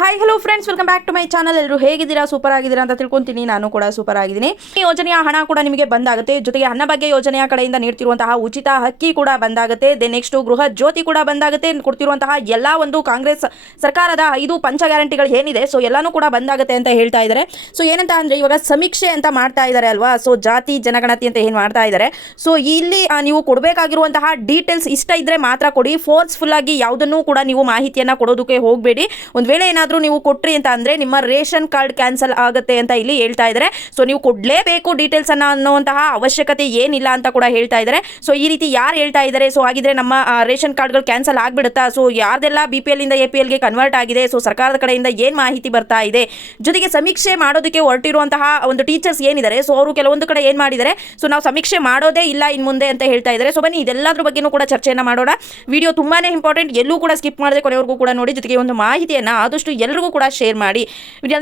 Hi hello friends welcome back to my channel ಎಲ್ಲರೂ ಹೇಗಿದ್ದೀರಾ? Super ಆಗಿದ್ದೀರಾ ಅಂತ ತಿಳ್ಕೊಂತೀನಿ. ನಾನು ಕೂಡ ಸೂಪರ್ ಆಗಿದ್ದೀನಿ. ಈ ಯೋಜನೆಯ ಹಣ ಕೂಡ ನಿಮಗೆ ಬಂದಾಗುತ್ತೆ. ಜೊತೆಗೆ ಅನ್ನಭಾಗ್ಯ ಯೋಜನೆಯ ಕಡೆಯಿಂದ ನೀಡ್ತಿರುವಂತಹ ಉಚಿತ ಹಕ್ಕಿ ಕೂಡ ಬಂದಾಗುತ್ತೆ. ದೆನ್ ನೆಕ್ಸ್ಟ್ ಗೃಹ ಜ್ಯೋತಿ ಕೂಡ ಬಂದಾಗುತ್ತೆ. ಕೊಡ್ತಿರುವಂತಹ ಎಲ್ಲ ಒಂದು ಕಾಂಗ್ರೆಸ್ ಸರ್ಕಾರದ ಐದು ಪಂಚ ಗ್ಯಾರಂಟಿಗಳು ಏನಿದೆ ಸೊ ಎಲ್ಲಾನು ಕೂಡ ಬಂದಾಗುತ್ತೆ ಅಂತ ಹೇಳ್ತಾ ಇದ್ದಾರೆ. ಸೊ ಏನಂತ ಅಂದ್ರೆ ಇವಾಗ ಸಮೀಕ್ಷೆ ಅಂತ ಮಾಡ್ತಾ ಇದ್ದಾರೆ ಅಲ್ವಾ? ಸೊ ಜಾತಿ, ಜನಗಣತಿ ಅಂತ ಏನು ಮಾಡ್ತಾ ಇದ್ದಾರೆ? ಸೊ ಇಲ್ಲಿ ನೀವು ಕೊಡಬೇಕಾಗಿರುವಂತಹ ಡೀಟೇಲ್ಸ್ ಇಷ್ಟ ಇದ್ರೆ ಮಾತ್ರ ಕೊಡಿ. ಫೋರ್ಸ್ಫುಲ್ ಆಗಿ ಯಾವುದನ್ನು ಕೂಡ ನೀವು ಮಾಹಿತಿಯನ್ನ ಕೊಡೋದಕ್ಕೆ ಹೋಗಬೇಡಿ. ಒಂದು ವೇಳೆ ಏನಾದರೂ ನೀವು ಕೊಟ್ರಿ ಅಂತ ಅಂದರೆ ನಿಮ್ಮ ರೇಷನ್ ಕಾರ್ಡ್ ಕ್ಯಾನ್ಸಲ್ ಆಗುತ್ತೆ ಅಂತ ಇಲ್ಲಿ ಹೇಳ್ತಾ ಇದ್ದಾರೆ. ಸೊ ನೀವು ಕೊಡಲೇಬೇಕು ಡೀಟೇಲ್ಸ್ ಅನ್ನ ಅನ್ನುವಂತಹ ಅವಶ್ಯಕತೆ ಏನಿಲ್ಲ ಅಂತ ಕೂಡ ಹೇಳ್ತಾ ಇದ್ದಾರೆ. ಸೊ ಈ ರೀತಿ ಯಾರು ಹೇಳ್ತಾ ಇದ್ದಾರೆ? ಸೊ ಹಾಗಿದ್ರೆ ನಮ್ಮ ರೇಷನ್ ಕಾರ್ಡ್ಗಳು ಕ್ಯಾನ್ಸಲ್ ಆಗಿಬಿಡುತ್ತಾ? ಸೊ ಯಾರ್ದೆಲ್ಲ ಬಿ ಪಿ ಎಲ್ ಇಂದ ಎ ಪಿ ಎಲ್ಗೆ ಕನ್ವರ್ಟ್ ಆಗಿದೆ? ಸೊ ಸರ್ಕಾರದ ಕಡೆಯಿಂದ ಏನು ಮಾಹಿತಿ ಬರ್ತಾ ಇದೆ? ಜೊತೆಗೆ ಸಮೀಕ್ಷೆ ಮಾಡೋದಕ್ಕೆ ಹೊರಟಿರುವಂತಹ ಒಂದು ಟೀಚರ್ಸ್ ಏನಿದ್ದಾರೆ? ಸೊ ಅವರು ಕೆಲವೊಂದು ಕಡೆ ಏನು ಮಾಡಿದ್ದಾರೆ? ಸೊ ನಾವು ಸಮೀಕ್ಷೆ ಮಾಡೋದೇ ಇಲ್ಲ ಇನ್ನು ಮುಂದೆ ಅಂತ ಹೇಳ್ತಾ ಇದ್ದಾರೆ. ಸೊ ಬನ್ನಿ, ಇದೆಲ್ಲದ್ರ ಬಗ್ಗೆನೂ ಕೂಡ ಚರ್ಚೆಯನ್ನು ಮಾಡೋಣ. ವಿಡಿಯೋ ತುಂಬಾನೇ ಇಂಪಾರ್ಟೆಂಟ್ ಎಲ್ಲೂ ಕೂಡ ಸ್ಕಿಪ್ ಮಾಡದೆ ಕೊನೆವರೆಗೂ ಕೂಡ ನೋಡಿ. ಜೊತೆಗೆ ಒಂದು ಮಾಹಿತಿಯನ್ನು ಆದಷ್ಟು ಎಲ್ಲರಿಗೂ ಕೂಡ ಶೇರ್ ಮಾಡಿ.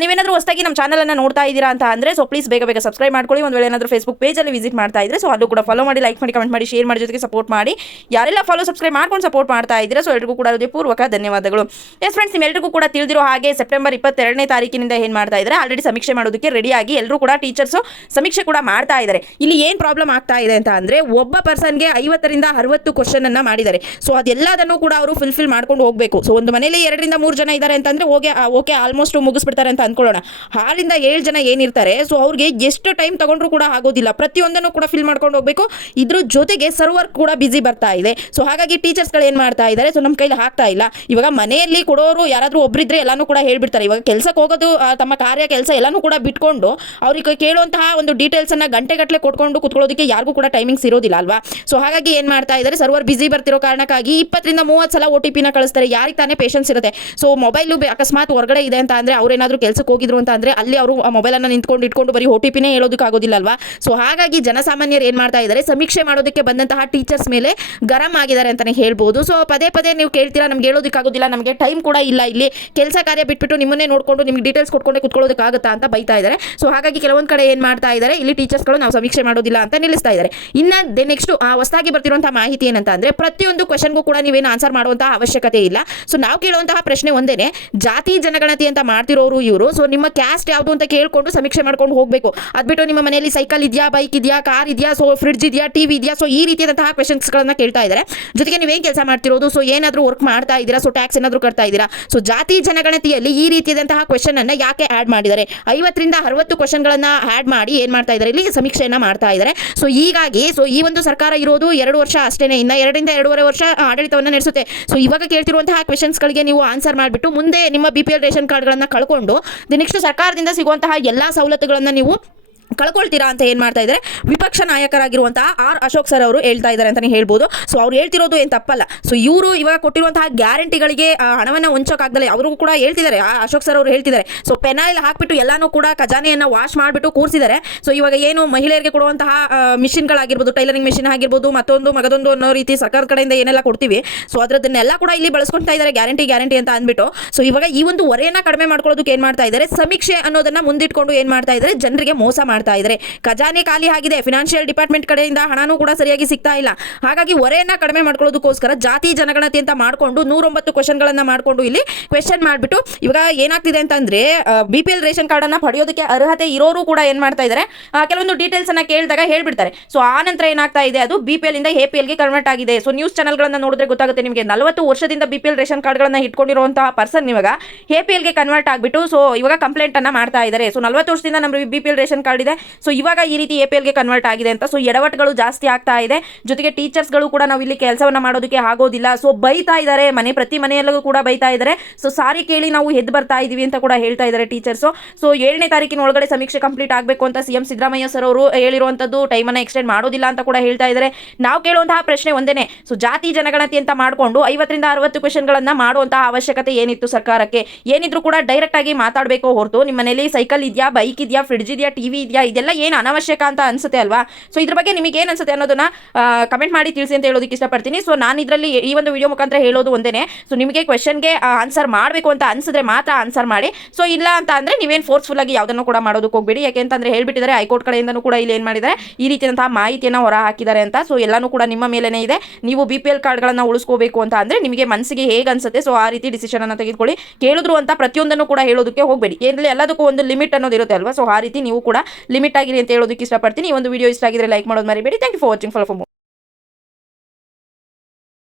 ನೀವೇನಾದರೂ ಹೊಸದಾಗಿ ನಮ್ಮ ಚಾನಲನ್ನು ನೋಡ್ತಾ ಇದ್ದೀರಾ ಅಂತ ಅಂದರೆ ಸೊ ಪ್ಲೀಸ್ ಬೇಗ ಬೇಗ ಸಬ್ಸ್ಕ್ರೈಬ್ ಮಾಡ್ಕೊಳ್ಳಿ. ಒಂದು ವೇಳೆ ಏನಾದರೂ ಫೇಸ್ಬುಕ್ ಪೇಜಲ್ಲಿ ವಿಸಿಟ್ ಮಾಡ್ತಾ ಇದ್ದರೆ ಸೊ ಅದು ಕೂಡ ಫಾಲೋ ಮಾಡಿ ಲೈಕ್ ಮಾಡಿ ಕಮೆಂಟ್ ಮಾಡಿ ಶೇರ್ ಮಾಡಿ ಜೊತೆಗೆ ಸಪೋರ್ಟ್ ಮಾಡಿ. ಯಾರೆಲ್ಲ ಫಾಲೋ ಸಬ್ಸ್ಕ್ರೈಬ್ ಮಾಡ್ಕೊಂಡು ಸಪೋರ್ಟ್ ಮಾಡ್ತಾ ಇದ್ದೀರಾ ಸೊ ಎಲ್ರಿಗೂ ಕೂಡ ಪೂರ್ವಕ ಧನ್ಯವಾದಗಳು. ಎಸ್ ಫ್ರೆಂಡ್ಸ್ ನಿಮ್ಮೆಲ್ಲರಿಗೂ ಕೂಡ ತಿಳಿದಿರೋ ಹಾಗೆ ಸೆಪ್ಟೆಂಬರ್ ಇಪ್ಪತ್ತೆರಡನೇ ತಾರೀಕಿನಿಂದ ಏನು ಮಾಡ್ತಾ ಇದ್ದಾರೆ ಆಲ್ರೆಡಿ ಸಮೀಕ್ಷೆ ಮಾಡೋದಕ್ಕೆ ರೆಡಿಯಾಗಿ ಎಲ್ಲರೂ ಕೂಡ ಟೀಚರ್ಸು ಸಮೀಕ್ಷೆ ಕೂಡ ಮಾಡ್ತಾ ಇದ್ದಾರೆ. ಇಲ್ಲಿ ಏನು ಪ್ರಾಬ್ಲಮ್ ಆಗ್ತಾ ಇದೆ ಅಂತ ಅಂದರೆ, ಒಬ್ಬ ಪರ್ಸನ್ಗೆ ಐವತ್ತರಿಂದ ಅರವತ್ತು ಕ್ವಶನ್ ಅನ್ನ ಮಾಡಿದ್ದಾರೆ. ಸೊ ಅದೆಲ್ಲದನ್ನು ಕೂಡ ಅವರು ಫುಲ್ಫಿಲ್ ಮಾಡ್ಕೊಂಡು ಹೋಗಬೇಕು. ಸೊ ಒಂದು ಮನೆಯಲ್ಲಿ ಎರಡರಿಂದ ಮೂರು ಜನ ಇದ್ದಾರೆ ಅಂತಂದ್ರೆ ಹೋಗಿ ಓಕೆ ಆಲ್ಮೋಸ್ಟ್ ಮುಗಿಸ್ಬಿಡ್ತಾರೆ ಅಂತ ಅಂದ್ಕೊಳ್ಳೋಣ ಹಾಲಿಂದ ಏಳು ಜನ ಏನಿರ್ತಾರೆ ಸೊ ಅವ್ರಿಗೆ ಎಷ್ಟು ಟೈಮ್ ತಗೊಂಡ್ರು ಕೂಡ ಆಗೋದಿಲ್ಲ. ಪ್ರತಿಯೊಂದನ್ನು ಕೂಡ ಫಿಲ್ ಮಾಡ್ಕೊಂಡು ಹೋಗಬೇಕು. ಇದ್ರ ಜೊತೆಗೆ ಸರ್ವರ್ ಕೂಡ ಬಿಸಿ ಬರ್ತಾ ಇದೆ. ಸೊ ಹಾಗಾಗಿ ಟೀಚರ್ಸ್ಗಳು ಏನು ಮಾಡ್ತಾ ಇದ್ದಾರೆ ಸೊ ನಮ್ಮ ಕೈಲಿ ಆಗ್ತಾ ಇಲ್ಲ. ಇವಾಗ ಮನೆಯಲ್ಲಿ ಕೊಡೋರು ಯಾರಾದರೂ ಒಬ್ರಿದ್ರೆ ಎಲ್ಲಾನು ಕೂಡ ಹೇಳ್ಬಿಡ್ತಾರೆ. ಇವಾಗ ಕೆಲಸಕ್ಕೆ ಹೋಗೋದು ತಮ್ಮ ಕಾರ್ಯ ಕೆಲಸ ಎಲ್ಲಾನು ಕೂಡ ಬಿಟ್ಕೊಂಡು ಅವ್ರಿಗೆ ಕೇಳುವಂತಹ ಒಂದು ಡೀಟೇಲ್ಸ್ ಅನ್ನ ಗಂಟೆಗಟ್ಟಲೆ ಕೊಟ್ಕೊಂಡು ಕುತ್ಕೊಳ್ಳೋದಕ್ಕೆ ಯಾರಿಗೂ ಕೂಡ ಟೈಮಿಂಗ್ಸ್ ಇರೋದಿಲ್ಲ ಅಲ್ವಾ? ಸೊ ಹಾಗಾಗಿ ಏನು ಮಾಡ್ತಾ ಇದ್ದಾರೆ ಸರ್ವರ್ ಬಿಸಿ ಬರ್ತಿರೋ ಕಾರಣಕ್ಕಾಗಿ ಇಪ್ಪತ್ತರಿಂದ ಮೂವತ್ತು ಸಲ ಒ ಟಿ ಪಿನ ಕಳಿಸ್ತಾರೆ. ಯಾರಿಗೆ ತಾನೇ ಪೇಷನ್ಸ್ ಇರುತ್ತೆ. ಸೊ ಮೊಬೈಲು ಹೊರಗಡೆ ಇದೆ ಅಂತ ಅಂದ್ರೆ ಅವ್ರೇನಾದ್ರೂ ಕೆಲಸಕ್ಕೆ ಹೋಗಿದ್ರು ಅಂತ ಅಂದ್ರೆ ಅಲ್ಲಿ ಅವರು ಮೊಬೈಲನ್ನು ನಿಂತ್ಕೊಂಡು ಇಟ್ಕೊಂಡು ಬರೀ ಒ ಟಿ ಪಿನೇ ಅಲ್ವಾ? ಸೊ ಹಾಗಾಗಿ ಜನಸಾಮಾನ್ಯರು ಏನು ಮಾಡ್ತಾ ಇದ್ದಾರೆ, ಸಮೀಕ್ಷೆ ಮಾಡೋದಕ್ಕೆ ಬಂದಂತಹ ಟೀಚರ್ಸ್ ಮೇಲೆ ಗರಂ ಆಗಿದ್ದಾರೆ ಅಂತಾನೆ ಹೇಳ್ಬೋದು. ಸೊ ಪದೇ ಪದೇ ನೀವು ಕೇಳ್ತೀರಾ, ನಮ್ಗೆ ಹೇಳೋದಕ್ಕಾಗೋದಿಲ್ಲ ನಮಗೆ ಟೈಮ್ ಕೂಡ ಇಲ್ಲ ಇಲ್ಲಿ. ಕೆಲಸ ಕಾರ್ಯ ಬಿಟ್ಬಿಟ್ಟು ನಿಮ್ಮನ್ನೇ ನೋಡ್ಕೊಂಡು ನಿಮ್ಗೆ ಡೀಟೇಲ್ಸ್ ಕೊಟ್ಕೊಂಡೆ ಕುತ್ಕೊಳ್ಳೋದಕ್ಕಾಗುತ್ತಾ ಅಂತ ಬೈತಾ ಇದ್ದಾರೆ. ಸೊ ಹಾಗಾಗಿ ಕೆಲವೊಂದು ಕಡೆ ಏನು ಮಾಡ್ತಾ ಇದ್ದಾರೆ, ಇಲ್ಲಿ ಟೀಚರ್ಸ್ಗಳು ನಾವು ಸಮೀಕ್ಷೆ ಮಾಡೋದಿಲ್ಲ ಅಂತ ನಿಲ್ಲಿಸ್ತಾ ಇದ್ದಾರೆ. ಇನ್ನು ದೆ ನೆಕ್ಸ್ಟ್ ಆ ಹೊಸದಾಗಿ ಬರ್ತಿರುವಂತಹ ಮಾಹಿತಿ ಏನಂತ ಅಂದ್ರೆ ಪ್ರತಿಯೊಂದು ಕ್ವಶನ್ಗೂ ಕೂಡ ನೀವೇನು ಆನ್ಸರ್ ಮಾಡುವಂತಹ ಅವಶ್ಯಕತೆ ಇಲ್ಲ. ಸೊ ನಾವು ಕೇಳುವಂತಹ ಪ್ರಶ್ನೆ ಒಂದೇನೆ ಜಾತಿ ಜನಗಣತಿ ಅಂತ ಮಾಡ್ತಿರೋರು ಇವರು. ಸೊ ನಿಮ್ಮ ಕ್ಯಾಸ್ಟ್ ಯಾವುದು ಅಂತ ಕೇಳ್ಕೊಂಡು ಸಮೀಕ್ಷೆ ಮಾಡ್ಕೊಂಡು ಹೋಗಬೇಕು. ಅದ್ಬಿಟ್ಟು ನಿಮ್ಮ ಮನೆಯಲ್ಲಿ ಸೈಕಲ್ ಇದೆಯಾ ಬೈಕ್ ಇದೆಯಾ ಕಾರ್ ಇದೆಯಾ ಸೊ ಫ್ರಿಡ್ಜ್ ಇದೆಯಾ ಟಿವಿ ಇದೆಯಾ ಸೊ ಈ ರೀತಿಯಾದಂತಹ ಕ್ವೆಶನ್ಸ್ಗಳನ್ನ ಕೇಳ್ತಾ ಇದ್ದಾರೆ ಜೊತೆಗೆ ನೀವೇನು ಕೆಲಸ ಮಾಡ್ತಿರೋದು? ಸೊ ಏನಾದರೂ ವರ್ಕ್ ಮಾಡ್ತಾ ಇದ್ದೀರಾ? ಸೊ ಟ್ಯಾಕ್ಸ್ ಏನಾದರೂ ಕಟ್ತಾ ಇದ್ದೀರಾ? ಸೊ ಜಾತಿ ಜನಗಣತಿಯಲ್ಲಿ ಈ ರೀತಿಯಾದಂತಹ ಕ್ವೆಶನ್ ಅನ್ನು ಯಾಕೆ ಆ್ಯಡ್ ಮಾಡಿದ್ದಾರೆ? ಐವತ್ತರಿಂದ ಅರವತ್ತು ಕ್ವಶನ್ಗಳನ್ನ ಆ್ಯಡ್ ಮಾಡಿ ಏನು ಮಾಡ್ತಾ ಇದ್ದಾರೆ ಇಲ್ಲಿ ಸಮೀಕ್ಷೆಯನ್ನು ಮಾಡ್ತಾ ಇದ್ದಾರೆ ಸೊ ಹೀಗಾಗಿ ಸೊ ಈ ಒಂದು ಸರ್ಕಾರ ಇರೋದು ಎರಡು ವರ್ಷ ಅಷ್ಟೇ ಇನ್ನ ಎರಡರಿಂದ ಎರಡೂವರೆ ವರ್ಷ ಆಡಳಿತವನ್ನು ನಡೆಸುತ್ತೆ. ಸೊ ಇವಾಗ ಕೇಳ್ತಿರುವಂತಹ ಕ್ವೆಶನ್ಸ್ಗಳಿಗೆ ನೀವು ಆನ್ಸರ್ ಮಾಡಿಬಿಟ್ಟು ಮುಂದೆ ನಿಮ್ಮ ಬಿ ಪಿ ಎಲ್ ರೇಷನ್ ಕಾರ್ಡ್ಗಳನ್ನು ಕಳ್ಕೊಂಡು ನೆಕ್ಸ್ಟ್ ಸರ್ಕಾರದಿಂದ ಸಿಗುವಂತಹ ಎಲ್ಲಾ ಸವಲತ್ತುಗಳನ್ನ ನೀವು ಕಳ್ಕೊಳ್ತೀರಾ ಅಂತ ಏನು ಮಾಡ್ತಾ ಇದ್ದಾರೆ? ವಿಪಕ್ಷ ನಾಯಕರಾಗಿರುವಂತಹ ಆರ್ ಅಶೋಕ್ ಸರ್ ಅವರು ಹೇಳ್ತಾ ಇದ್ದಾರೆ ಅಂತಲೇ ಹೇಳ್ಬೋದು. ಸೊ ಅವ್ರು ಹೇಳ್ತಿರೋದು ಏನು ತಪ್ಪಲ್ಲ. ಸೊ ಇವರು ಇವಾಗ ಕೊಟ್ಟಿರುವಂತಹ ಗ್ಯಾರಂಟಿಗಳಿಗೆ ಹಣವನ್ನು ಹೊಂಚೋಕ್ಕಾಗದಲ್ಲ ಅವರು ಕೂಡ ಹೇಳ್ತಿದ್ದಾರೆ. ಅಶೋಕ್ ಸರ್ ಅವರು ಹೇಳ್ತಿದ್ದಾರೆ. ಸೊ ಪೆನಾಯಿಲ್ ಹಾಕಿಬಿಟ್ಟು ಎಲ್ಲಾನು ಕೂಡ ಖಜಾನೆಯನ್ನು ವಾಶ್ ಮಾಡಿಬಿಟ್ಟು ಕೂರಿಸಿದ್ದಾರೆ. ಸೊ ಇವಾಗ ಏನು ಮಹಿಳೆಯರಿಗೆ ಕೊಡುವಂತಹ ಮಿಷಿನ್ಗಳಾಗಿರ್ಬೋದು, ಟೈಲರಿಂಗ್ ಮಿಷಿನ್ ಆಗಿರ್ಬೋದು, ಮತ್ತೊಂದು ಮಗದೊಂದು ಅನ್ನೋ ರೀತಿ ಸರ್ಕಾರದ ಕಡೆಯಿಂದ ಏನೆಲ್ಲ ಕೊಡ್ತೀವಿ. ಸೊ ಅದರದನ್ನೆಲ್ಲ ಕೂಡ ಇಲ್ಲಿ ಬಳಸ್ಕೊಳ್ತಾ ಇದ್ದಾರೆ. ಗ್ಯಾರಂಟಿ ಗ್ಯಾರಂಟಿ ಅಂತ ಅಂದ್ಬಿಟ್ಟು. ಸೊ ಇವಾಗ ಈ ಒಂದು ಹೊರೆಯನ್ನು ಕಡಿಮೆ ಮಾಡ್ಕೊಳ್ಳೋದಕ್ಕೆ ಏನು ಮಾಡ್ತಾ ಇದ್ದಾರೆ? ಸಮೀಕ್ಷೆ ಅನ್ನೋದನ್ನ ಮುಂದಿಟ್ಕೊಂಡು ಏನು ಮಾಡ್ತಾ ಇದ್ದಾರೆ? ಜನರಿಗೆ ಮೋಸ ಮಾಡ್ತಾ ಇದ್ದಾರೆ. ಖಜಾನೆ ಖಾಲಿ ಆಗಿದೆ. ಫಿನಾನ್ಷಿಯಲ್ ಡಿಪಾರ್ಟ್ಮೆಂಟ್ ಕಡೆಯಿಂದ ಹಣನೂ ಕೂಡ ಸರಿಯಾಗಿ ಸಿಗ್ತಾ ಇಲ್ಲ. ಹಾಗಾಗಿ ಹೊರೆಯನ್ನ ಕಡಿಮೆ ಮಾಡ್ಕೊಳ್ಳೋದಕ್ಕೋಸ್ಕರ ಜಾತಿ ಜನಗಣತಿ ಅಂತ ಮಾಡಿಕೊಂಡು ನೂರೊಂಬತ್ತು ಕ್ವಶನ್ಗಳನ್ನ ಮಾಡಿಕೊಂಡು ಇಲ್ಲಿ ಕ್ವೆಶನ್ ಮಾಡಿಬಿಟ್ಟು ಇವಾಗ ಏನಾಗ್ತಿದೆ ಅಂತಂದ್ರೆ B P L ration card ಅನ್ನ ಪಡೆಯೋದಕ್ಕೆ ಅರ್ಹತೆ ಇರೋರು ಕೂಡ ಏನ್ ಮಾಡ್ತಾ ಇದ್ದಾರೆ ಕೆಲವೊಂದು ಡೀಟೇಲ್ಸ್ ಅನ್ನ ಕೇಳಿದಾಗ ಹೇಳ್ಬಿಡ್ತಾರೆ. ಸೊ ಆ ನಂತರ ಏನಾಗ್ತಾ ಇದೆ ಅದು ಬಿ ಪಿ ಎಲ್ ಇಂದ ಎ ಪಿ ಎಲ್ಗೆ ಕನ್ವರ್ಟ್ ಆಗಿದೆ. ಸೊ ನ್ಯೂಸ್ ಚಾನಲ್ಗಳನ್ನು ನೋಡಿದ್ರೆ ಗೊತ್ತಾಗುತ್ತೆ ನಿಮಗೆ. ನಲವತ್ತು ವರ್ಷದಿಂದ ಬಿ ಪಿ ಎಲ್ ರೇಷನ್ ಕಾರ್ಡ್ಗಳನ್ನ ಇಟ್ಕೊಂಡಿರುವಂತಹ ಪರ್ಸನ್ ಇವಾಗ ಎ ಪಿ ಎಲ್ಗೆ ಕನ್ವರ್ಟ್ ಆಗಿಬಿಟ್ಟು ಸೊ ಇವಾಗ ಕಂಪ್ಲೇಂಟ್ ಅನ್ನ ಮಾಡ್ತಾ ಇದ್ದಾರೆ. ಸೊ ನಲವತ್ತು ವರ್ಷದಿಂದ ನಮ್ಮ B P L ration card ಇದೆ. ಸೊ ಇವಾಗ ಈ ರೀತಿ ಎ ಪಿ ಎಲ್ಗೆ ಕನ್ವರ್ಟ್ ಆಗಿದೆ ಅಂತ. ಸೊ ಎಡವಟ್ಟುಗಳು ಜಾಸ್ತಿ ಆಗ್ತಾ ಇದೆ. ಜೊತೆಗೆ ಟೀಚರ್ಸ್ಗಳು ಕೂಡ ನಾವು ಇಲ್ಲಿ ಕೆಲಸವನ್ನ ಮಾಡೋದಕ್ಕೆ ಆಗೋದಿಲ್ಲ. ಸೊ ಬೈತಾ ಇದ್ದಾರೆ ಮನೆ, ಪ್ರತಿ ಮನೆಯಲ್ಲೂ ಕೂಡ ಬೈತಾ ಇದ್ದಾರೆ ಸೊ ಸಾರಿ ಕೇಳಿ ನಾವು ಎದ್ದು ಬರ್ತಾ ಇದೀವಿ ಅಂತ ಕೂಡ ಹೇಳ್ತಾ ಇದ್ದಾರೆ ಟೀಚರ್ಸು. ಸೊ ಏಳನೇ ತಾರೀಕಿನ ಒಳಗಡೆ ಸಮೀಕ್ಷೆ ಕಂಪ್ಲೀಟ್ ಆಗಬೇಕು ಅಂತ ಸಿಎಂ ಸಿದ್ದರಾಮಯ್ಯ ಸರ್ ಅವರು ಹೇಳಿರುವಂಥದ್ದು ಟೈಮನ್ನು ಎಕ್ಸ್ಟೆಂಡ್ ಮಾಡೋದಿಲ್ಲ ಅಂತ ಕೂಡ ಹೇಳ್ತಾ ಇದ್ದಾರೆ ನಾವು ಕೇಳುವಂತಹ ಪ್ರಶ್ನೆ ಒಂದೇನೆ. ಸೊ ಜಾತಿ ಜನಗಣತಿ ಅಂತ ಮಾಡಿಕೊಂಡು ಐವತ್ತರಿಂದ ಅರವತ್ತು ಕ್ವೆಶನ್ಗಳನ್ನ ಮಾಡುವಂತಹ ಅವಶ್ಯಕತೆ ಏನಿತ್ತು ಸರ್ಕಾರಕ್ಕೆ? ಏನಿದ್ರು ಕೂಡ ಡೈರೆಕ್ಟ್ ಆಗಿ ಮಾತಾಡಬೇಕು ಹೊರತು ನಿಮ್ಮ ಮನೇಲಿ ಸೈಕಲ್ ಇದೆಯಾ ಬೈಕ್ ಇದೆಯಾ ಫ್ರಿಡ್ಜ್ ಇದೆಯಾ ಟಿವಿ ಇದೆಯಾ? ಅಗತ್ಯ ಇದೆಲ್ಲ ಏನು ಅನವಶ್ಯಕ ಅಂತ ಅನ್ಸುತ್ತೆ ಅಲ್ವಾ? ಸೊ ಇದ್ರ ಬಗ್ಗೆ ನಿಮಗೆ ಏನು ಅನ್ಸುತ್ತೆ ಅನ್ನೋದನ್ನ ಕಮೆಂಟ್ ಮಾಡಿ ತಿಳಿಸಿ ಅಂತ ಹೇಳೋದಕ್ಕೆ ಇಷ್ಟಪಡ್ತೀನಿ. ಸೊ ನಾನು ಇದರಲ್ಲಿ ಈ ಒಂದು ವಿಡಿಯೋ ಮುಖಾಂತರ ಹೇಳೋದು ಒಂದೇನೆ. ಸೊ ನಿಮಗೆ ಕ್ವೆಶನ್ಗೆ ಆನ್ಸರ್ ಮಾಡಬೇಕು ಅಂತ ಅನ್ಸಿದ್ರೆ ಮಾತ್ರ ಆನ್ಸರ್ ಮಾಡಿ. ಸೊ ಇಲ್ಲ ಅಂತ ಅಂದರೆ ನೀವೇನು ಫೋರ್ಸ್ಫುಲ್ ಆಗಿ ಯಾವುದನ್ನು ಕೂಡ ಮಾಡೋದಕ್ಕೆ ಹೋಗಬೇಡಿ. ಯಾಕೆಂತಂದ್ರೆ ಹೇಳ್ಬಿಟ್ಟಿದ್ದಾರೆ ಹೈಕೋರ್ಟ್ ಕಡೆಯಿಂದನೂ ಕೂಡ ಇಲ್ಲಿ ಏನು ಮಾಡಿದ್ದಾರೆ ಈ ರೀತಿಯಂತಹ ಮಾಹಿತಿಯನ್ನು ಹೊರ ಹಾಕಿದ್ದಾರೆ ಅಂತ. ಸೊ ಎಲ್ಲನೂ ಕೂಡ ನಿಮ್ಮ ಮೇಲೇ ಇದೆ. ನೀವು ಬಿ ಪಿ ಎಲ್ ಕಾರ್ಡ್ಗಳನ್ನು ಉಳಿಸ್ಕೋಬೇಕು ಅಂತ ಅಂದರೆ ನಿಮಗೆ ಮನಸ್ಸಿಗೆ ಹೇಗೆ ಅನಿಸುತ್ತೆ? ಸೊ ಆ ರೀತಿ ಡಿಸಿಷನ್ ಅನ್ನು ತೆಗೆದುಕೊಳ್ಳಿ. ಕೇಳಿದ್ರು ಅಂತ ಪ್ರತಿಯೊಂದನ್ನು ಕೂಡ ಹೇಳೋದಕ್ಕೆ ಹೋಗಬೇಡಿ. ಎಲ್ಲದಕ್ಕೂ ಒಂದು ಲಿಮಿಟ್ ಅನ್ನೋದು ಇರುತ್ತೆ ಅಲ್ವಾ? ಸೊ ಆ ರೀತಿ ನೀವು ಕೂಡ ಲಿಮಿಟ್ ಆಗಿರಿ ಅಂತ ಹೇಳೋದಕ್ಕೆ ಇಷ್ಟಪಡ್ತೀನಿ. ಈ ಒಂದು ವಿಡಿಯೋ ಇಷ್ಟ ಆಗಿದ್ರೆ ಲೈಕ್ ಮಾಡೋದು ಮರಿಬೇಡಿ. Thank you for watching for for